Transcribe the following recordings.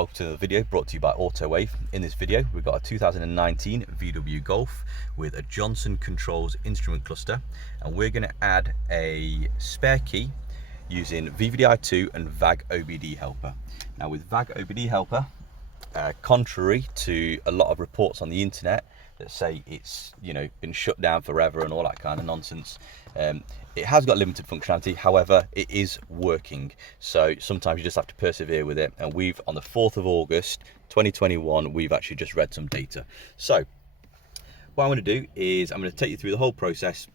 welcome to the video brought to you by Autowave. In this video, we've got a 2019 VW Golf with a Johnson Controls instrument cluster, and we're going to add a spare key using VVDI2 and VAG OBD Helper. Now, with VAG OBD Helper, contrary to a lot of reports on the internet that say it's been shut down forever and all that kind of nonsense, it has got limited functionality. However, it is working, so sometimes you just have to persevere with it. And we've, on the 4th of August 2021, we've actually just read some data. So what I'm going to do is I'm going to take you through the whole process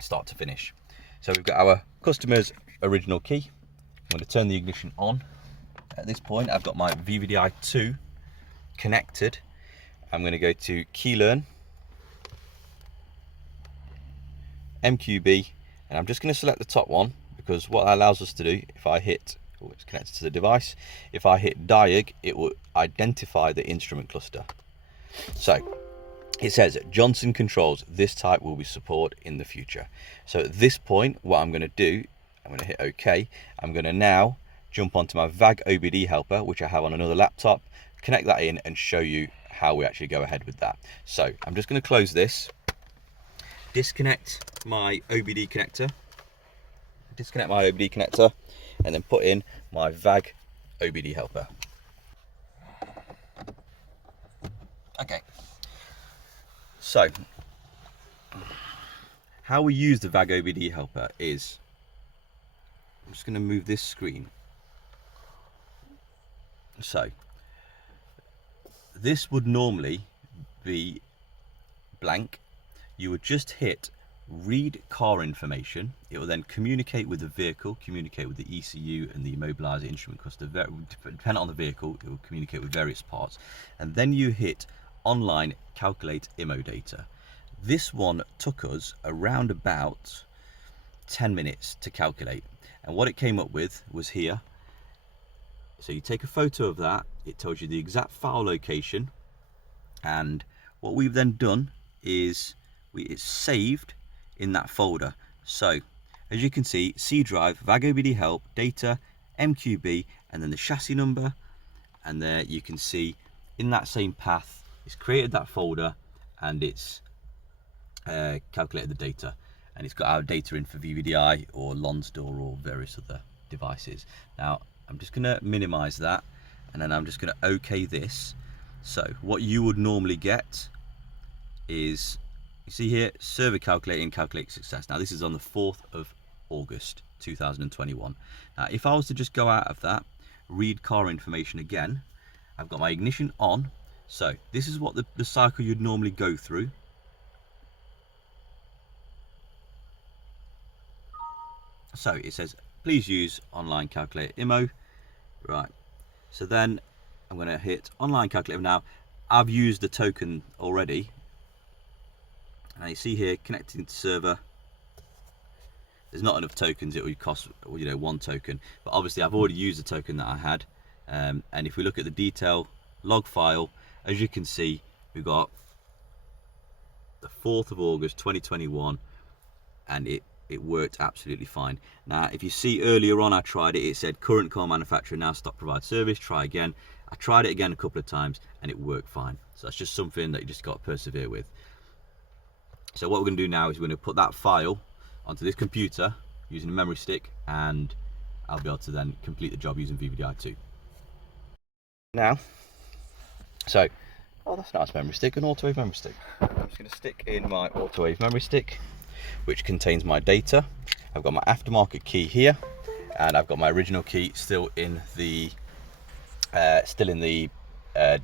start to finish. So we've got our customer's original key. I'm going to turn the ignition on. At this point, I've got my VVDI2 connected. I'm going to go to key learn, MQB, and I'm just going to select the top one, because what that allows us to do, if I hit, it's connected to the device, if I hit diag, it will identify the instrument cluster. So it says Johnson Controls, this type will be supported in the future. So at this point, what I'm going to do, I'm going to hit OK. I'm going to now jump onto my VAG OBD Helper, which I have on another laptop, connect that in and show you how we actually go ahead with that. So I'm just going to close this, disconnect my OBD connector, and then put in my VAG OBD Helper. Okay, so how we use the VAG OBD Helper is, I'm just going to move this screen. So this would normally be blank. You would just hit read car information. It will then communicate with the vehicle, communicate with the ECU and the immobilizer instrument cluster. Depending on the vehicle, it will communicate with various parts. And then you hit online calculate IMMO data. This one took us around about 10 minutes to calculate. And what it came up with was here. So you take a photo of that, it tells you the exact file location, and what we've then done is it's saved in that folder. So as you can see, C drive, VAG OBD help, data, MQB, and then the chassis number, and there you can see in that same path, it's created that folder and it's calculated the data, and it's got our data in for VVDI or Lonsdor or various other devices. Now I'm just going to minimize that, and then I'm just going to OK this. So what you would normally get is, you see here, server calculating, calculate success. Now this is on the 4th of August 2021. Now if I was to just go out of that, read car information again, I've got my ignition on. So this is what the cycle you'd normally go through. So it says, please use online calculator IMMO. Right, so then I'm going to hit online calculator. Now I've used the token already, and you see here connecting to server, there's not enough tokens. It would cost one token, but obviously I've already used the token that I had. And if we look at the detail log file, as you can see, we've got the 4th of August 2021, and it worked absolutely fine. Now if you see earlier on I tried it, it said current car manufacturer now stop provide service, try again. I tried it again a couple of times and it worked fine. So that's just something that you just got to persevere with. So what we're going to do now is we're going to put that file onto this computer using a memory stick, and I'll be able to then complete the job using VVDI2. Now, so, oh, that's a nice memory stick, an Autowave memory stick. I'm just going to stick in my Autowave memory stick, which contains my data. I've got my aftermarket key here, and I've got my original key still in the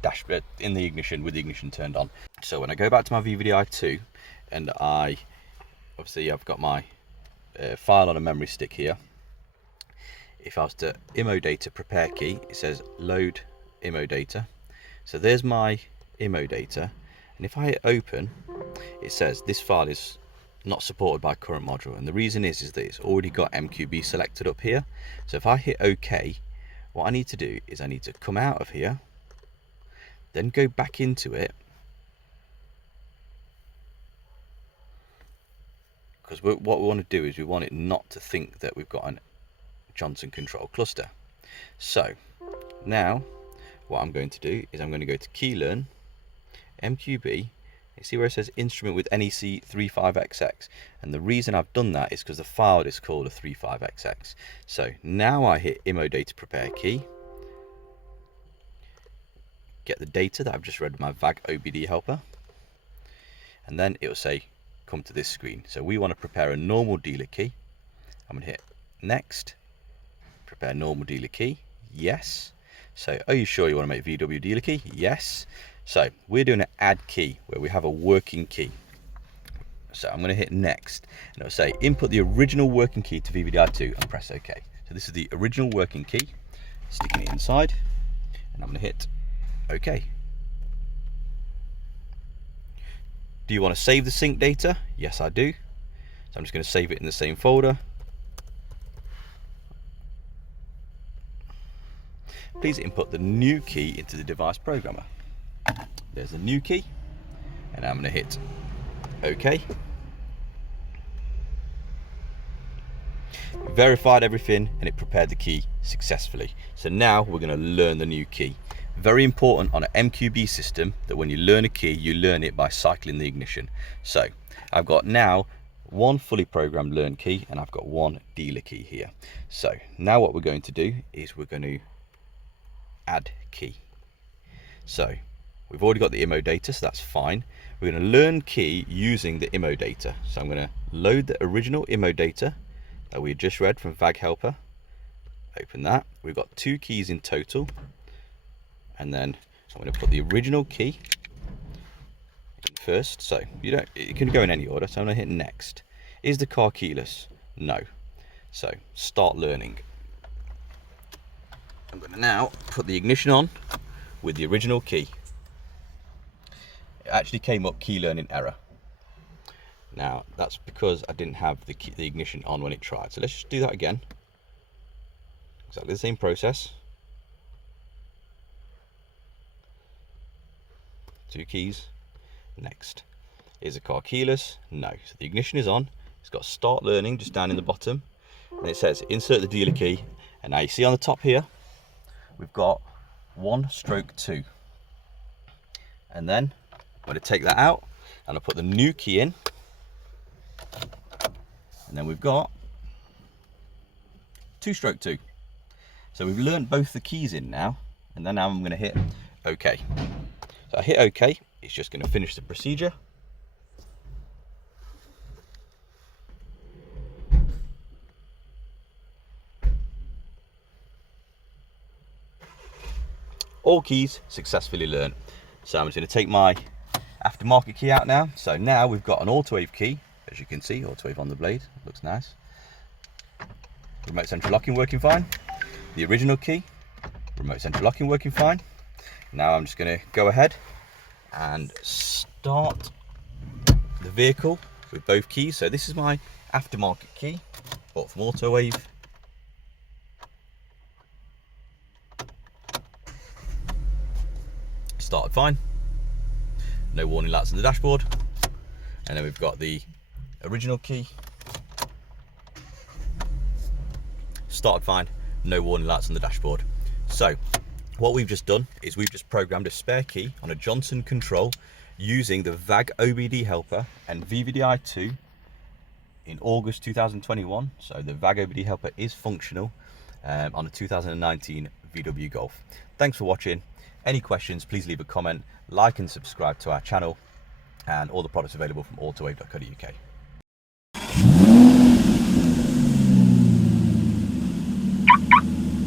dashboard, in the ignition, with the ignition turned on. So when I go back to my VVDI2, and obviously I've got my file on a memory stick here. If I was to IMMO data prepare key, it says load IMMO data. So there's my IMMO data, and if I hit open, it says this file is not supported by current module, and the reason is that it's already got MQB selected up here. So if I hit OK, what I need to do is I need to come out of here, then go back into it, because what we want to do is we want it not to think that we've got an Johnson Control cluster. So now what I'm going to do is I'm going to go to Keylearn, MQB. You see where it says instrument with NEC 35XX, and the reason I've done that is because the file is called a 35XX. So now I hit IMO data prepare key, get the data that I've just read with my VAG OBD helper, and then it will say come to this screen. So we want to prepare a normal dealer key. I'm going to hit next, prepare normal dealer key, yes. So are you sure you want to make VW dealer key? Yes. So we're doing an add key where we have a working key. So I'm going to hit next, and it'll say input the original working key to VVDI2 and press OK. So this is the original working key, sticking it inside, and I'm going to hit OK. Do you want to save the sync data? Yes, I do. So I'm just going to save it in the same folder. Please input the new key into the device programmer. There's a new key, and I'm going to hit OK. Verified everything, and it prepared the key successfully. So now we're going to learn the new key. Very important on an MQB system that when you learn a key, you learn it by cycling the ignition. So I've got now one fully programmed learn key, and I've got one dealer key here. So now what we're going to do is we're going to add key. So we've already got the IMO data, so that's fine. We're going to learn key using the IMO data. So I'm going to load the original IMO data that we just read from VAG Helper. Open that. We've got 2 keys in total. And then I'm going to put the original key in first. So it can go in any order. So I'm going to hit next. Is the car keyless? No. So start learning. I'm going to now put the ignition on with the original key. It actually came up key learning error. Now that's because I didn't have the ignition on when it tried. So let's just do that again. Exactly the same process. 2 keys. Next. Is the car keyless? No. So the ignition is on. It's got start learning just down in the bottom, and it says insert the dealer key. And now you see on the top here we've got 1/2, and then I'm going to take that out and I'll put the new key in, and then we've got 2/2. So we've learned both the keys in now, and then now I'm going to hit OK. So I hit OK. It's just going to finish the procedure. All keys successfully learned. So I'm just going to take my aftermarket key out now. So now we've got an Autowave key, as you can see, Autowave on the blade, looks nice. Remote central locking working fine. The original key, remote central locking working fine. Now I'm just going to go ahead and start the vehicle with both keys. So this is my aftermarket key, bought from Autowave. Started fine, no warning lights on the dashboard. And then we've got the original key, started fine, no warning lights on the dashboard. So what we've just done is we've just programmed a spare key on a Johnson control using the VAG OBD helper and VVDI2 in August 2021. So the VAG OBD helper is functional on a 2019 VW Golf. Thanks for watching. Any questions, please leave a comment, like and subscribe to our channel, and all the products available from autowave.co.uk.